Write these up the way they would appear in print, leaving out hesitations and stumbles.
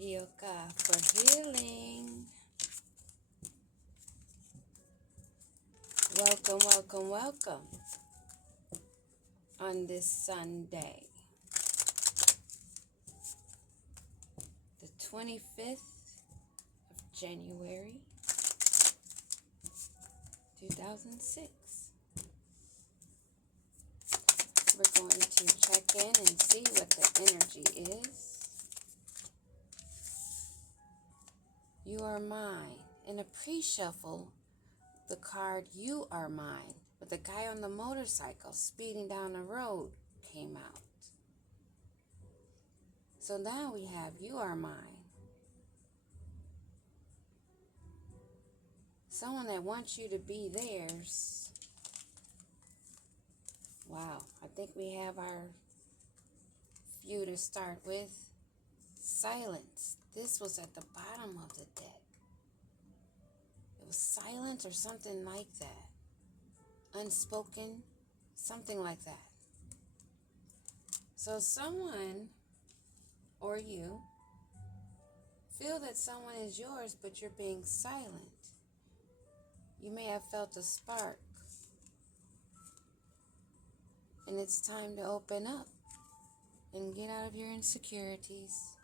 Yoga for healing. Welcome, welcome, welcome on this Sunday, the 25th of January, 2006. We're going to check in and see what the energy is. You are mine. In a pre-shuffle, the card You Are Mine, with the guy on the motorcycle speeding down the road came out. So now we have You Are Mine. Someone that wants you to be theirs. Wow, I think we have our few to start with. Silence. This was at the bottom of the deck. It was silence or something like that. Unspoken, something like that. So someone or you feel that someone is yours, but you're being silent. You may have felt a spark, and it's time to open up and get out of your insecurities.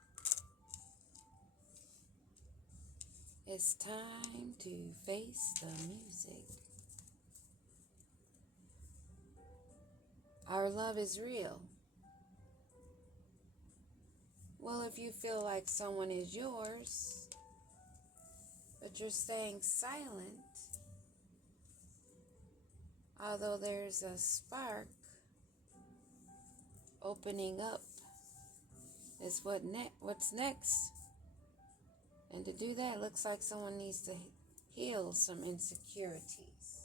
It's time to face the music. Our love is real. Well, if you feel like someone is yours, but you're staying silent, although there's a spark, opening up is what's next. And to do that, looks like someone needs to heal some insecurities.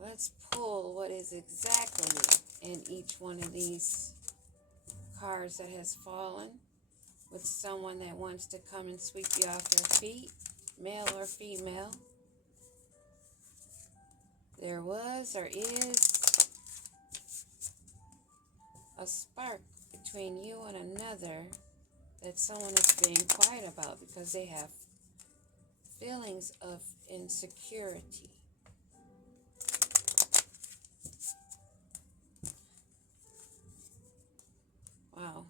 Let's pull what is exactly in each one of these cards that has fallen, with someone that wants to come and sweep you off your feet, male or female. There was or is a spark between you and another that someone is being quiet about because they have feelings of insecurity. Wow.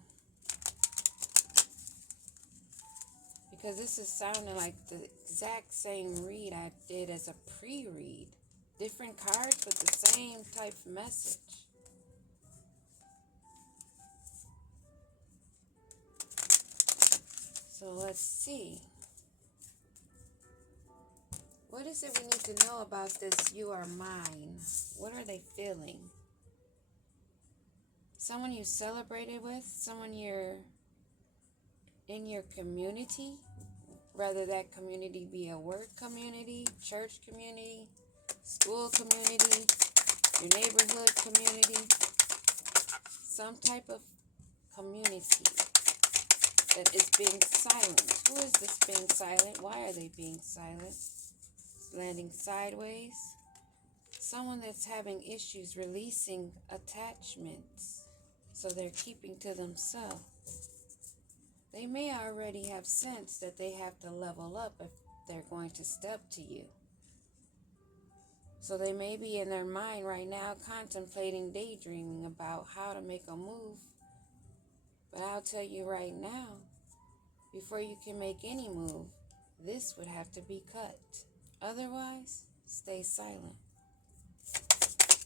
Because this is sounding like the exact same read I did as a pre-read. Different cards with the same type of message. So let's see. What is it we need to know about this You Are Mine? What are they feeling? Someone you celebrated with? Someone you're in your community? Whether that community be a work community, church community, school community, your neighborhood community. Some type of community that is being silent. Who is this being silent? Why are they being silent? Landing sideways. Someone that's having issues releasing attachments, so they're keeping to themselves. They may already have sensed that they have to level up if they're going to step to you. So they may be in their mind right now contemplating, daydreaming about how to make a move. But I'll tell you right now, before you can make any move, this would have to be cut. Otherwise, stay silent.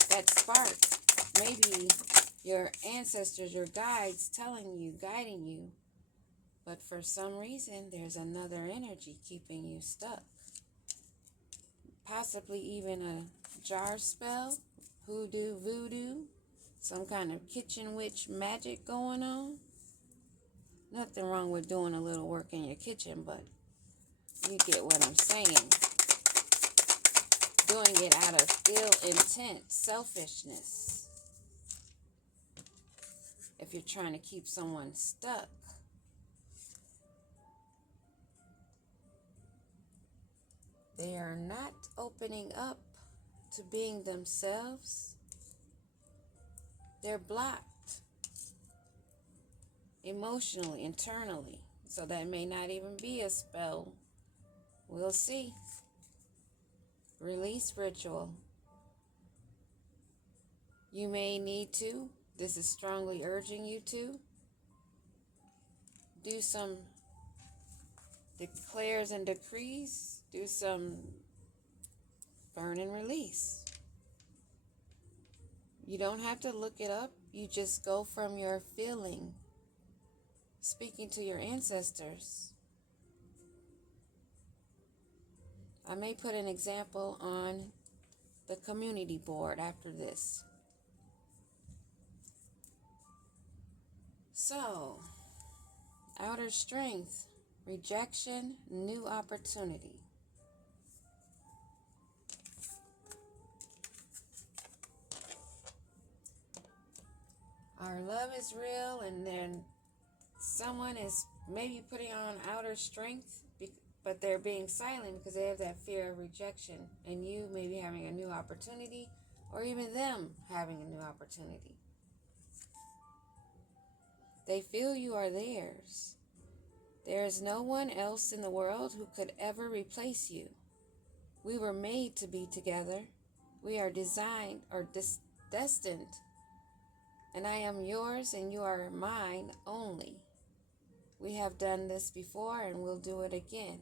That spark, maybe your ancestors, your guides telling you, guiding you, but for some reason, there's another energy keeping you stuck. Possibly even a jar spell, hoodoo, voodoo, some kind of kitchen witch magic going on. Nothing wrong with doing a little work in your kitchen, but you get what I'm saying. Doing it out of ill intent, selfishness. If you're trying to keep someone stuck. They are not opening up to being themselves. They're blocked emotionally, internally. So that may not even be a spell. We'll see. Release ritual. You may need to, this is strongly urging you to, do some declares and decrees, do some burn and release. You don't have to look it up. You just go from your feeling, speaking to your ancestors. I may put an example on the community board after this. So, outer strength, rejection, new opportunity. Our love is real, and then someone is maybe putting on outer strength, but they're being silent because they have that fear of rejection, and you maybe having a new opportunity, or even them having a new opportunity. They feel you are theirs. There is no one else in the world who could ever replace you. We were made to be together. We are designed or destined. And I am yours and you are mine only. We have done this before and we'll do it again.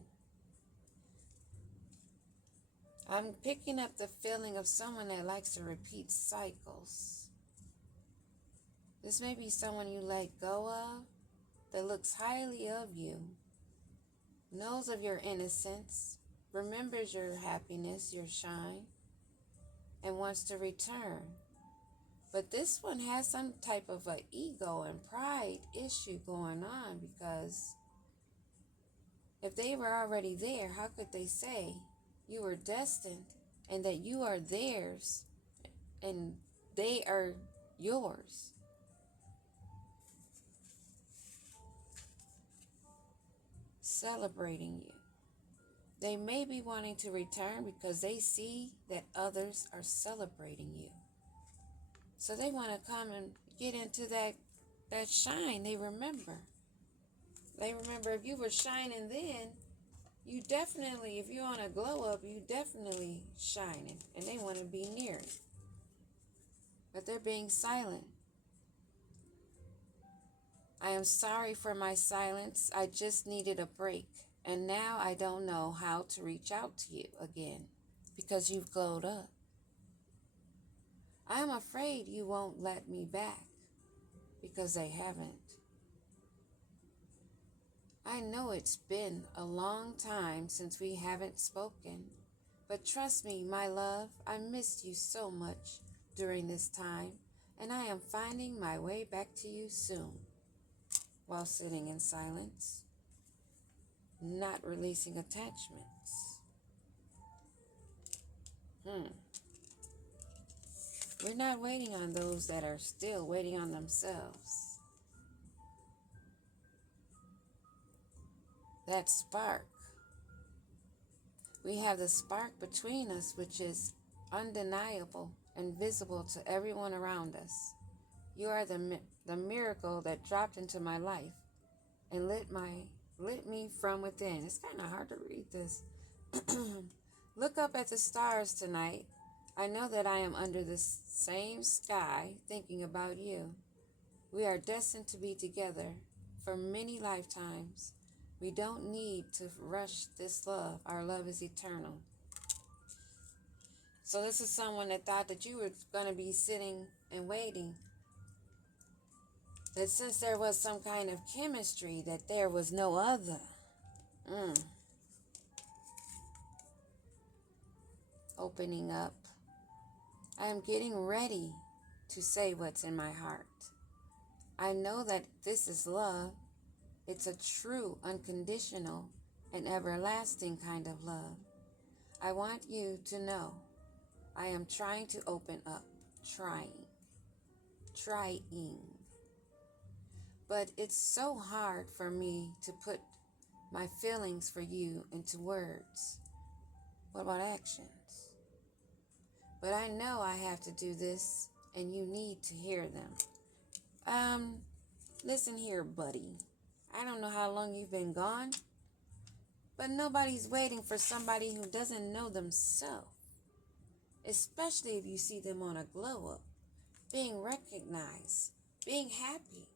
I'm picking up the feeling of someone that likes to repeat cycles. This may be someone you let go of, that looks highly of you, knows of your innocence, remembers your happiness, your shine, and wants to return. But this one has some type of an ego and pride issue going on, because if they were already there, how could they say you were destined and that you are theirs and they are yours? Celebrating you. They may be wanting to return because they see that others are celebrating you. So they want to come and get into that shine. They remember if you were shining then, you definitely, if you're on a glow up, you definitely shining. And they want to be near it. But they're being silent. I am sorry for my silence. I just needed a break. And now I don't know how to reach out to you again because you've glowed up. I am afraid you won't let me back because they haven't. I know it's been a long time since we haven't spoken, but trust me, my love, I missed you so much during this time, and I am finding my way back to you soon. While sitting in silence, not releasing attachments. We're not waiting on those that are still waiting on themselves. That spark. We have the spark between us, which is undeniable and visible to everyone around us. You are the miracle that dropped into my life and lit me from within. It's kind of hard to read this. Look up at the stars tonight. I know that I am under the same sky thinking about you. We are destined to be together for many lifetimes. We don't need to rush this love. Our love is eternal. So this is someone that thought that you were going to be sitting and waiting. That since there was some kind of chemistry, that there was no other. Opening up. I am getting ready to say what's in my heart. I know that this is love. It's a true, unconditional, and everlasting kind of love. I want you to know I am trying to open up. Trying. But it's so hard for me to put my feelings for you into words. What about actions? But I know I have to do this and you need to hear them. Listen here, buddy. I don't know how long you've been gone, but nobody's waiting for somebody who doesn't know themselves, especially if you see them on a glow up, being recognized, being happy,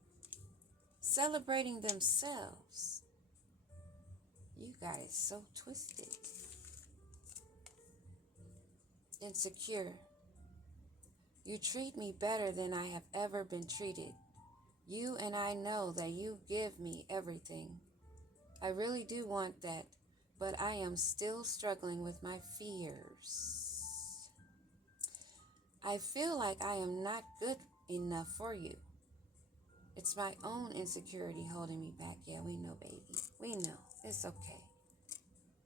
celebrating themselves. You got it so twisted. Insecure. You treat me better than I have ever been treated. You and I know that you give me everything. I really do want that, but I am still struggling with my fears. I feel like I am not good enough for you. It's my own insecurity holding me back. Yeah, we know, baby. We know. It's okay.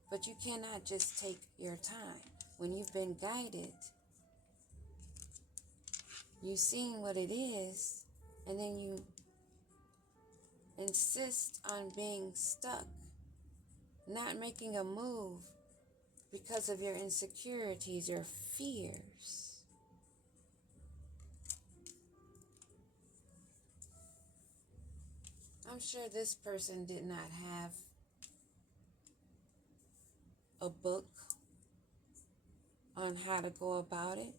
But you cannot just take your time. When you've been guided, you've seen what it is, and then you insist on being stuck, not making a move because of your insecurities, your fears. I'm sure this person did not have a book on how to go about it,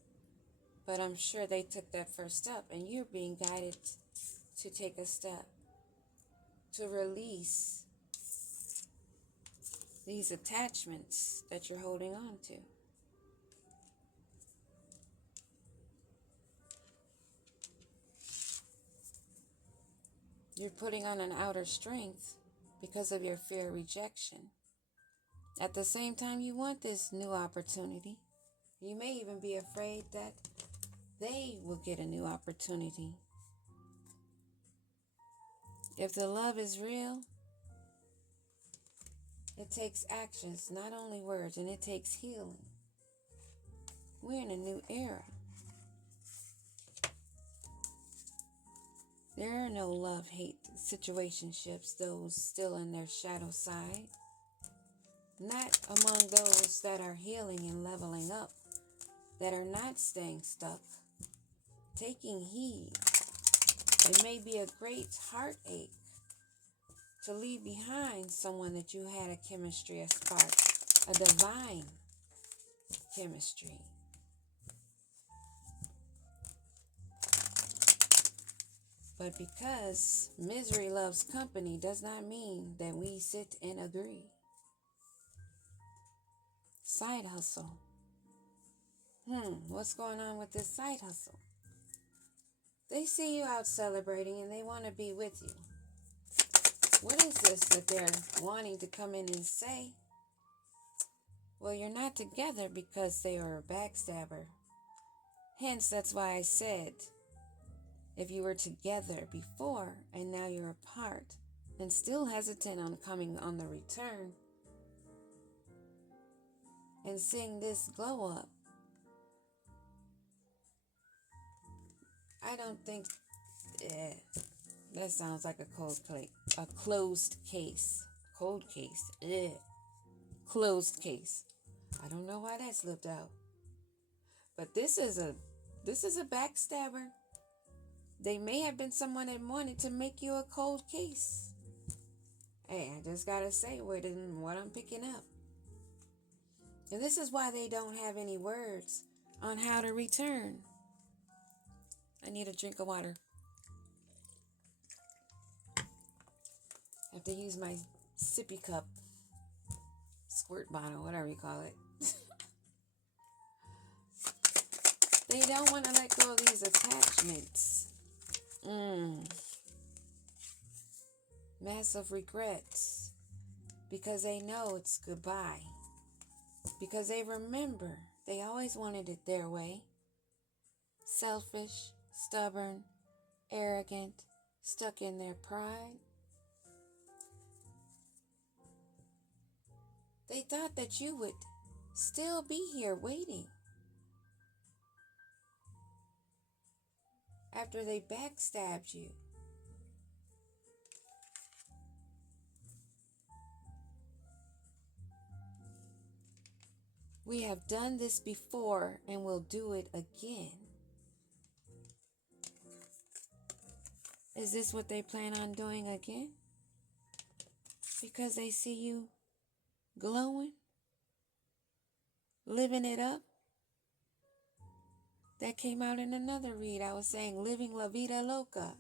but I'm sure they took that first step, and you're being guided to take a step to release these attachments that you're holding on to. You're putting on an outer strength because of your fear of rejection. At the same time, you want this new opportunity. You may even be afraid that they will get a new opportunity. If the love is real, it takes actions, not only words, and it takes healing. We're in a new era. There are no love-hate situationships, those still in their shadow side. Not among those that are healing and leveling up, that are not staying stuck, taking heed. It may be a great heartache to leave behind someone that you had a chemistry, a spark, a divine chemistry. But because misery loves company does not mean that we sit and agree. Side hustle. What's going on with this side hustle? They see you out celebrating and they want to be with you. What is this that they're wanting to come in and say? Well, you're not together because they are a backstabber. Hence, that's why I said, if you were together before and now you're apart and still hesitant on coming on the return and seeing this glow up, I don't think that sounds like a closed case. Cold case. Closed case. I don't know why that slipped out. But this is a backstabber. They may have been someone that wanted to make you a cold case. Hey, I just gotta say what I'm picking up. And this is why they don't have any words on how to return. I need a drink of water. I have to use my sippy cup, squirt bottle, whatever you call it. They don't want to let go of these attachments. Massive regrets. Because they know it's goodbye. Because they remember they always wanted it their way. Selfish, stubborn, arrogant, stuck in their pride. They thought that you would still be here waiting. After they backstabbed you. We have done this before and will do it again. Is this what they plan on doing again? Because they see you glowing, living it up? That came out in another read. I was saying living la vida loca.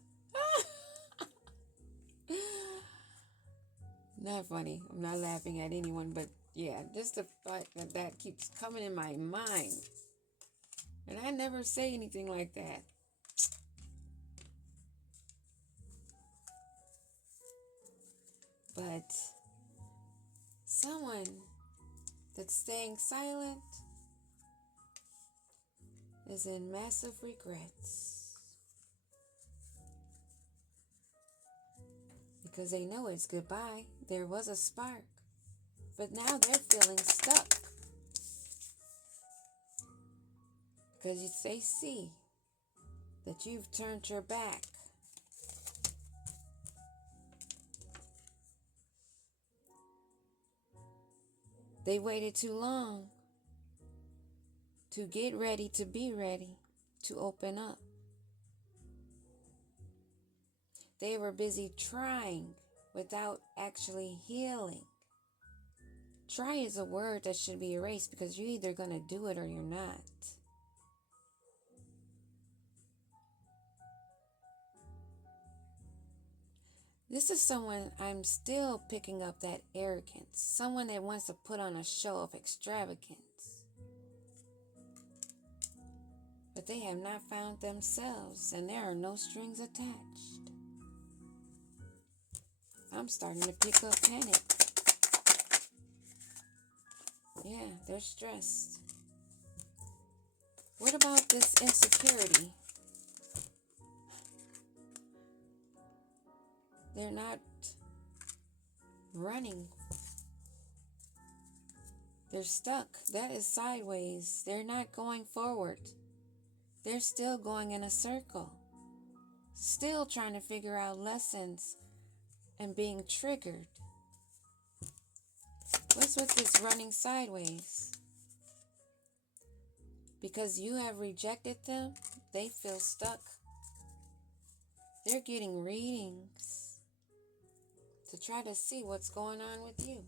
Not funny. I'm not laughing at anyone, but yeah, just the fact that that keeps coming in my mind. And I never say anything like that. But someone that's staying silent is in massive regrets. Because they know it's goodbye. There was a spark. But now they're feeling stuck. Because they see that you've turned your back. They waited too long to get ready, to be ready, to open up. They were busy trying without actually healing. Try is a word that should be erased because you're either going to do it or you're not. This is someone I'm still picking up that arrogance. Someone that wants to put on a show of extravagance. But they have not found themselves and there are no strings attached. I'm starting to pick up panic. Yeah, they're stressed. What about this insecurity? They're not running. They're stuck. That is sideways. They're not going forward. They're still going in a circle. Still trying to figure out lessons and being triggered. What's with this running sideways? Because you have rejected them, they feel stuck. They're getting readings to try to see what's going on with you.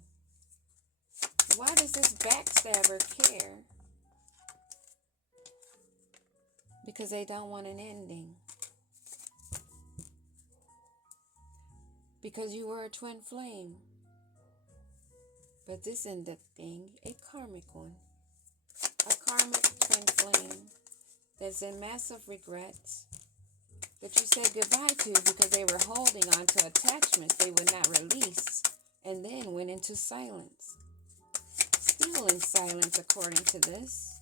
Why does this backstabber care? Because they don't want an ending. Because you were a twin flame. But this ended up being a karmic one. A karmic twin flame that's in massive regrets that you said goodbye to because they were holding on to attachments they would not release and then went into silence. Still in silence according to this,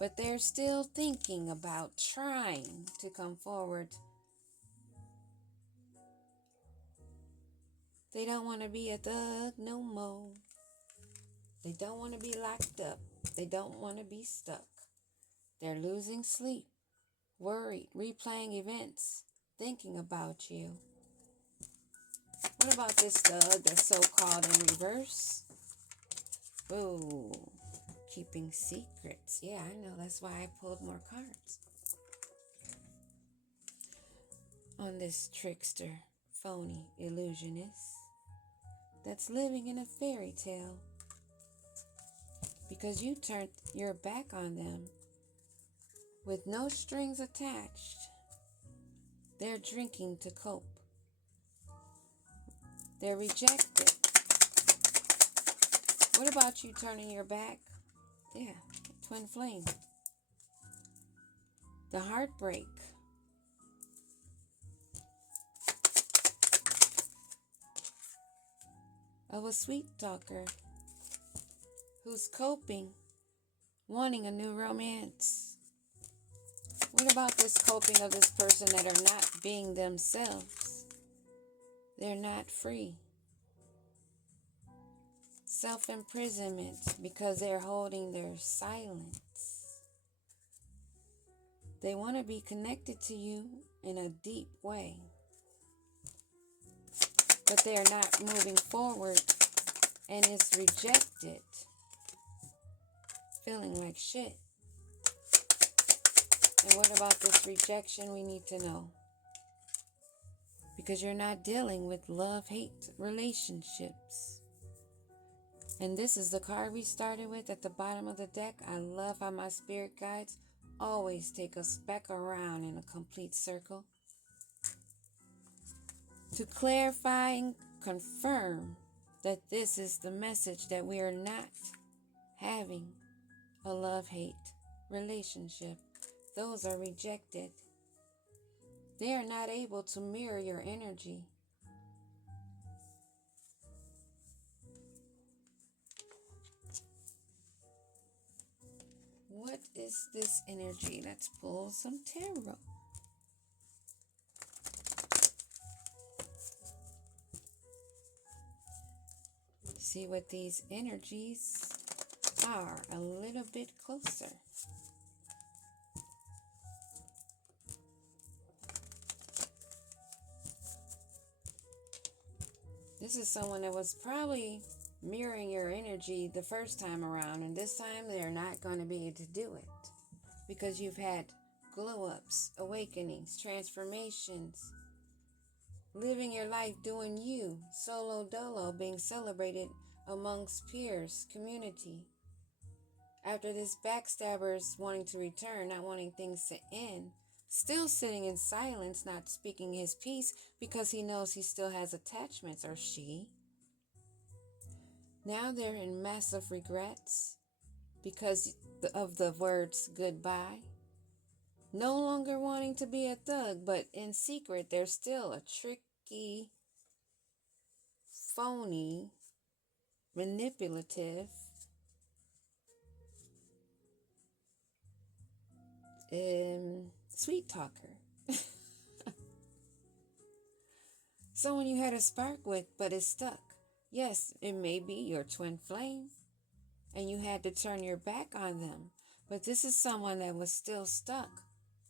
but they're still thinking about trying to come forward. They don't want to be a thug no more. They don't want to be locked up. They don't want to be stuck. They're losing sleep, worried, replaying events, thinking about you. What about this thug that's so-called in reverse? Ooh, keeping secrets. Yeah, I know. That's why I pulled more cards. On this trickster, phony, illusionist that's living in a fairy tale. Because you turned your back on them with no strings attached. They're drinking to cope. They're rejected. What about you turning your back? Yeah, twin flame. The heartbreak. Of a sweet talker who's coping, wanting a new romance. What about this coping of this person that are not being themselves? They're not free. Self-imprisonment because they're holding their silence. They want to be connected to you in a deep way. But they're not moving forward and it's rejected. Feeling like shit. And what about this rejection? We need to know. because you're not dealing with love-hate relationships. And this is the card we started with at the bottom of the deck. I love how my spirit guides always take us back around in a complete circle to clarify and confirm that this is the message, that we are not having a love-hate relationship. Those are rejected. They are not able to mirror your energy. What is this energy? Let's pull some tarot. See what these energies are a little bit closer. This is someone that was probably mirroring your energy the first time around, and this time they're not going to be able to do it because you've had glow-ups, awakenings, transformations, living your life doing you, solo dolo, being celebrated amongst peers, community. After this backstabber is wanting to return, not wanting things to end, still sitting in silence, not speaking his piece because he knows he still has attachments, or she. Now they're in massive regrets because of the words goodbye. No longer wanting to be a thug, but in secret, they're still a tricky, phony, manipulative, sweet talker. Someone you had a spark with, but is stuck. Yes, it may be your twin flame, and you had to turn your back on them. But this is someone that was still stuck,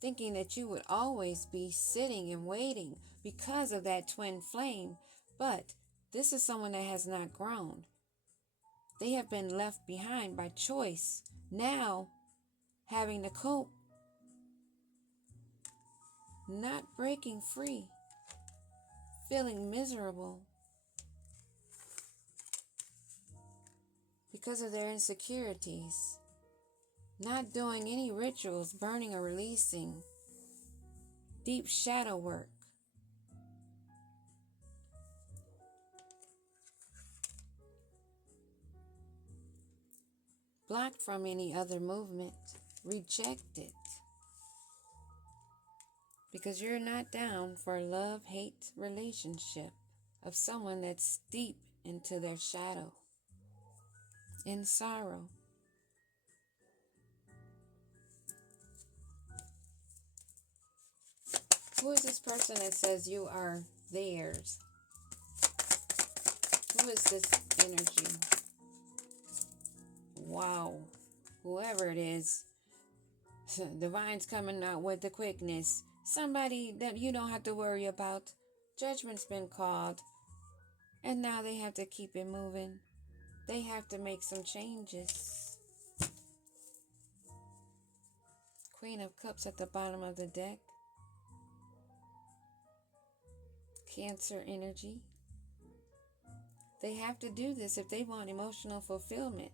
thinking that you would always be sitting and waiting because of that twin flame. But this is someone that has not grown. They have been left behind by choice. Now, having to cope, not breaking free, feeling miserable because of their insecurities, not doing any rituals, burning or releasing, deep shadow work. Blocked from any other movement, rejected. Because you're not down for a love-hate relationship of someone that's deep into their shadow, in sorrow. Who is this person that says you are theirs? Who is this energy? Wow. Whoever it is, divine's coming out with the quickness. Somebody that you don't have to worry about. Judgment's been called. And now they have to keep it moving. They have to make some changes. Queen of Cups at the bottom of the deck. Cancer energy. They have to do this if they want emotional fulfillment.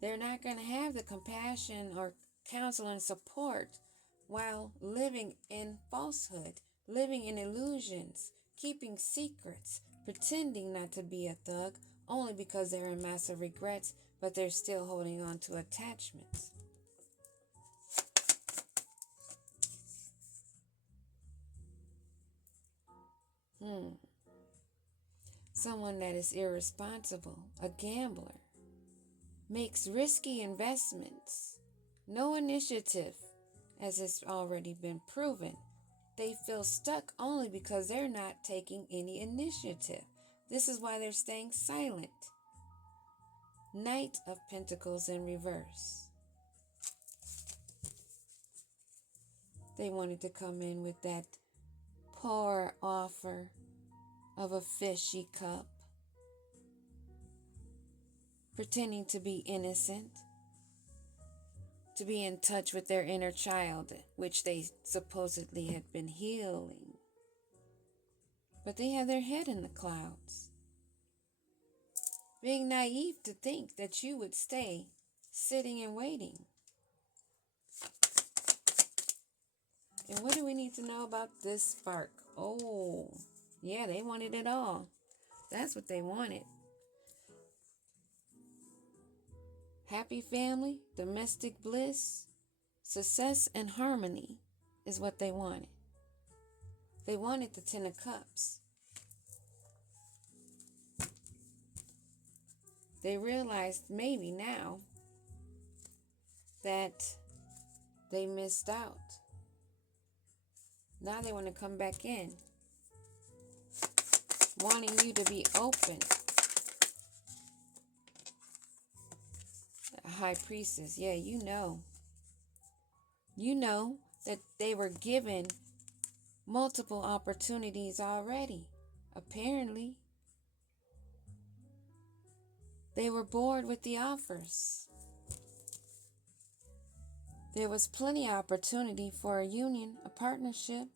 They're not going to have the compassion or counsel and support while living in falsehood, living in illusions, keeping secrets, pretending not to be a thug only because they're in massive regrets, but they're still holding on to attachments. Someone that is irresponsible, a gambler, makes risky investments, no initiative, as it's already been proven. They feel stuck only because they're not taking any initiative. This is why they're staying silent. Knight of Pentacles in reverse. They wanted to come in with that poor offer of a fishy cup, pretending to be innocent, to be in touch with their inner child, which they supposedly had been healing. but they have their head in the clouds, being naive to think that you would stay sitting and waiting. And what do we need to know about this spark? Oh, yeah, they wanted it all. That's what they wanted. Happy family, domestic bliss, success, and harmony is what they wanted. They wanted the Ten of Cups. They realized maybe now that they missed out. Now they want to come back in, wanting you to be open. A high priestess, yeah, you know. You know that they were given multiple opportunities already. Apparently, they were bored with the offers. There was plenty of opportunity for a union, a partnership,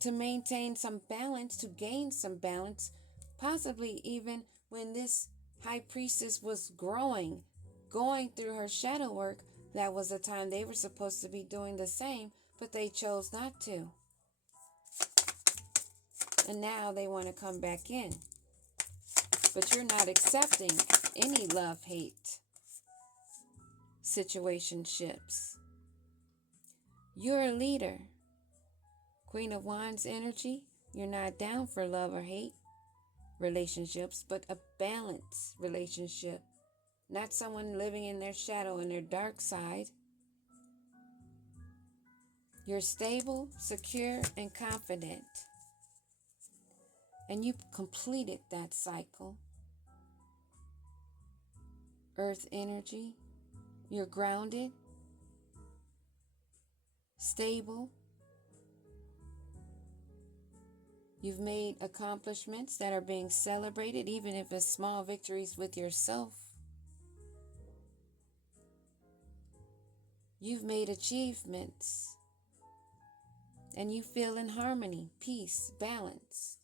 to maintain some balance, to gain some balance, possibly even when this high priestess was growing, going through her shadow work. That was the time they were supposed to be doing the same, but they chose not to. And now they want to come back in. But you're not accepting any love-hate situationships. You're a leader. Queen of Wands energy, you're not down for love or hate relationships, but a balanced relationship. Not someone living in their shadow and their dark side. You're stable, secure, and confident. And you completed that cycle. Earth energy, you're grounded, stable. You've made accomplishments that are being celebrated, even if it's small victories with yourself. You've made achievements, and you feel in harmony, peace, balance.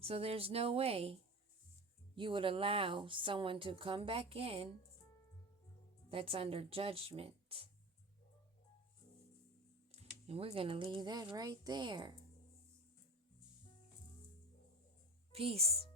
So there's no way you would allow someone to come back in that's under judgment. And we're going to leave that right there. Peace.